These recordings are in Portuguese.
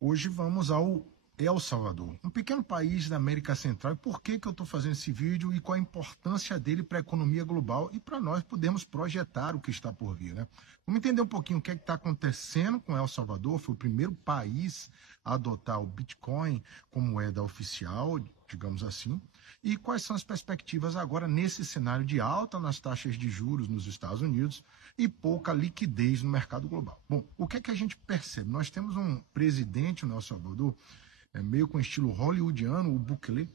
Hoje vamos ao El Salvador, um pequeno país da América Central. E por que eu estou fazendo esse vídeo e qual a importância dele para a economia global e para nós podermos projetar o que está por vir, né? Vamos entender um pouquinho o que está acontecendo com El Salvador. Foi o primeiro país a adotar o Bitcoin como moeda oficial, digamos assim, e quais são as perspectivas agora nesse cenário de alta nas taxas de juros nos Estados Unidos e pouca liquidez no mercado global. Bom, o que é que a gente percebe? Nós temos um presidente no El Salvador, meio com estilo hollywoodiano, o Bukele,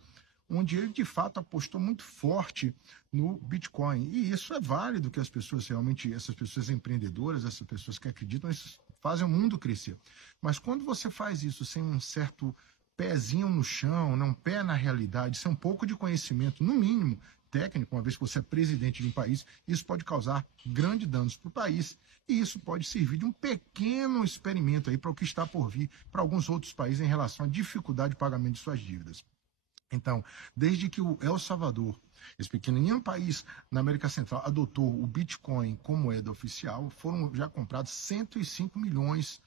onde ele de fato apostou muito forte no Bitcoin. E isso é válido, que as pessoas realmente, essas pessoas empreendedoras, essas pessoas que acreditam, isso fazem o mundo crescer. Mas quando você faz isso sem um certo pezinho no chão, um pé na realidade, sem um pouco de conhecimento, no mínimo, técnico, uma vez que você é presidente de um país, isso pode causar grandes danos para o país e isso pode servir de um pequeno experimento aí para o que está por vir para alguns outros países em relação à dificuldade de pagamento de suas dívidas. Então, desde que o El Salvador, esse pequenininho país na América Central, adotou o Bitcoin como moeda oficial, foram já comprados 105 milhões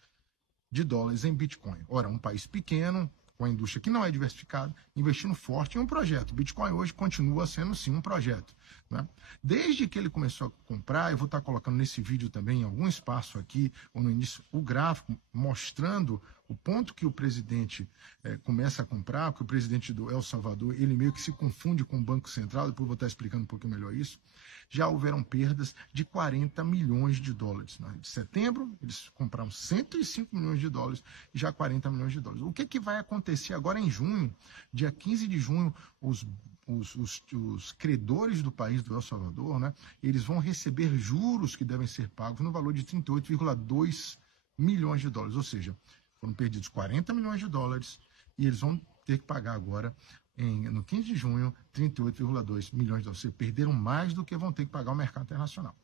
de dólares em Bitcoin. Ora, um país pequeno, com a indústria que não é diversificada, investindo forte em um projeto. O Bitcoin hoje continua sendo, sim, um projeto, né? Desde que ele começou a comprar, eu vou estar colocando nesse vídeo também, em algum espaço aqui, ou no início, o gráfico mostrando o ponto que o presidente começa a comprar, porque o presidente do El Salvador, ele meio que se confunde com o Banco Central, depois eu vou estar explicando um pouquinho melhor isso. Já houveram perdas de 40 milhões de dólares. Né? De setembro, eles compraram 105 milhões de dólares e já 40 milhões de dólares. O que vai acontecer agora em junho, dia 15 de junho, os credores do país do El Salvador, né, eles vão receber juros que devem ser pagos no valor de 38,2 milhões de dólares, ou seja, foram perdidos 40 milhões de dólares e eles vão ter que pagar agora, no 15 de junho, 38,2 milhões de dólares. Ou seja, perderam mais do que vão ter que pagar ao mercado internacional.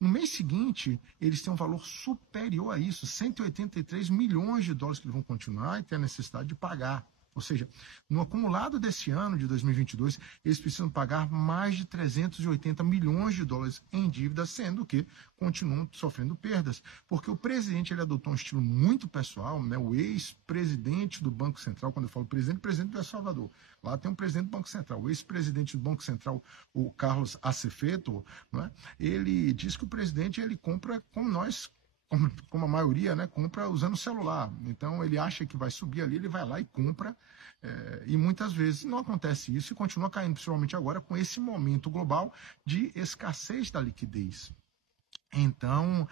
No mês seguinte, eles têm um valor superior a isso, 183 milhões de dólares que eles vão continuar e ter a necessidade de pagar. Ou seja, no acumulado desse ano, de 2022, eles precisam pagar mais de 380 milhões de dólares em dívida, sendo que continuam sofrendo perdas. Porque o presidente ele adotou um estilo muito pessoal, né? O ex-presidente do Banco Central, quando eu falo presidente do El Salvador, lá tem um presidente do Banco Central, o ex-presidente do Banco Central, o Carlos Acevedo, né? Ele diz que o presidente ele compra como nós, como a maioria, né, compra usando o celular. Então, ele acha que vai subir ali, ele vai lá e compra, e muitas vezes não acontece isso e continua caindo, principalmente agora com esse momento global de escassez da liquidez. Então,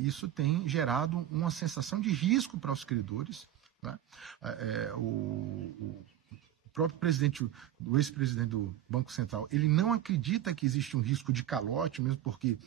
isso tem gerado uma sensação de risco para os credores, né? O próprio presidente, o ex-presidente do Banco Central, ele não acredita que existe um risco de calote, mesmo porque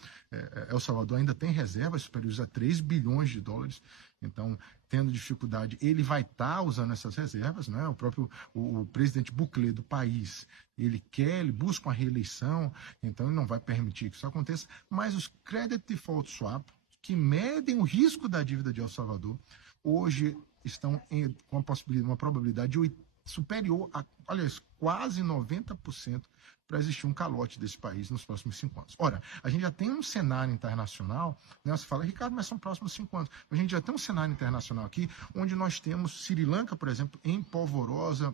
El Salvador ainda tem reservas superiores a 3 bilhões de dólares. Então, tendo dificuldade, ele vai estar usando essas reservas, né? O próprio o presidente Bukele do país, ele busca uma reeleição, então ele não vai permitir que isso aconteça. Mas os Credit Default Swap, que medem o risco da dívida de El Salvador, hoje estão com uma probabilidade de superior a, aliás, quase 90% para existir um calote desse país nos próximos 5 anos. Ora, a gente já tem um cenário internacional, né? Você fala, Ricardo, mas são próximos 5 anos. A gente já tem um cenário internacional aqui, onde nós temos Sri Lanka, por exemplo, em polvorosa.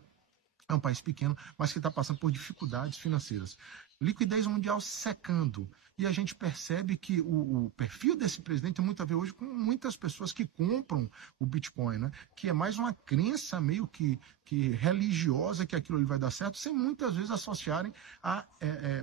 É um país pequeno, mas que está passando por dificuldades financeiras. Liquidez mundial secando. E a gente percebe que o perfil desse presidente tem muito a ver hoje com muitas pessoas que compram o Bitcoin, né? Que é mais uma crença meio que religiosa que aquilo ali vai dar certo, sem muitas vezes associarem a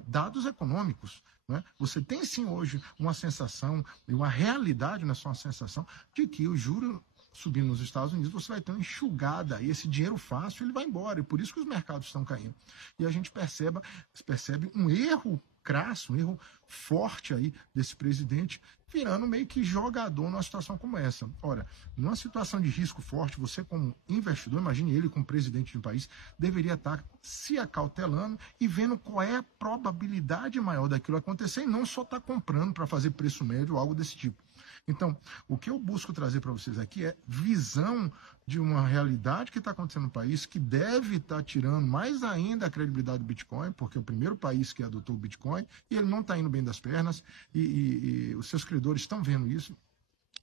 dados econômicos. Né? Você tem sim hoje uma sensação, e uma realidade, não é só uma sensação, de que o juro subindo nos Estados Unidos, você vai ter uma enxugada e esse dinheiro fácil ele vai embora, e por isso que os mercados estão caindo. E a gente percebe um erro crasso, um erro forte aí desse presidente, virando meio que jogador numa situação como essa. Ora, numa situação de risco forte, você como investidor, imagine ele como presidente de um país, deveria estar se acautelando e vendo qual é a probabilidade maior daquilo acontecer e não só estar comprando para fazer preço médio ou algo desse tipo. Então, o que eu busco trazer para vocês aqui é visão de uma realidade que está acontecendo no país, que deve estar tirando mais ainda a credibilidade do Bitcoin, porque é o primeiro país que adotou o Bitcoin, e ele não está indo bem das pernas, e os seus credores estão vendo isso.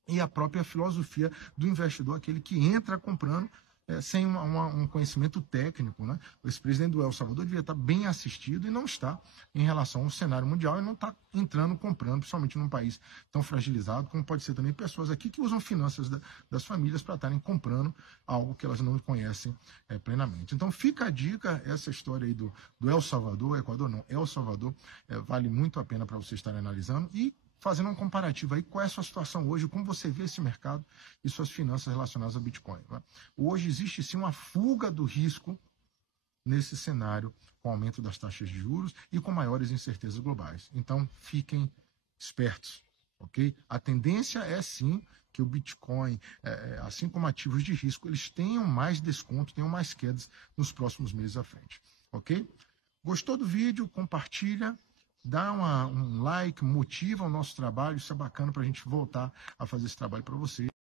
e a própria filosofia do investidor, aquele que entra comprando sem um conhecimento técnico, né? O ex-presidente do El Salvador devia estar bem assistido e não está em relação ao cenário mundial e não está entrando comprando, principalmente num país tão fragilizado, como pode ser também pessoas aqui que usam finanças das famílias para estarem comprando algo que elas não conhecem plenamente. Então fica a dica, essa história aí do El Salvador, Equador não, El Salvador, vale muito a pena para você estar analisando e fazendo um comparativo aí, qual é a sua situação hoje, como você vê esse mercado e suas finanças relacionadas ao Bitcoin. Né? Hoje existe sim uma fuga do risco nesse cenário, com o aumento das taxas de juros e com maiores incertezas globais. Então, fiquem espertos, ok? A tendência é sim que o Bitcoin, assim como ativos de risco, eles tenham mais desconto, tenham mais quedas nos próximos meses à frente, ok? Gostou do vídeo? Compartilha. Dá um like, motiva o nosso trabalho, isso é bacana para a gente voltar a fazer esse trabalho para você.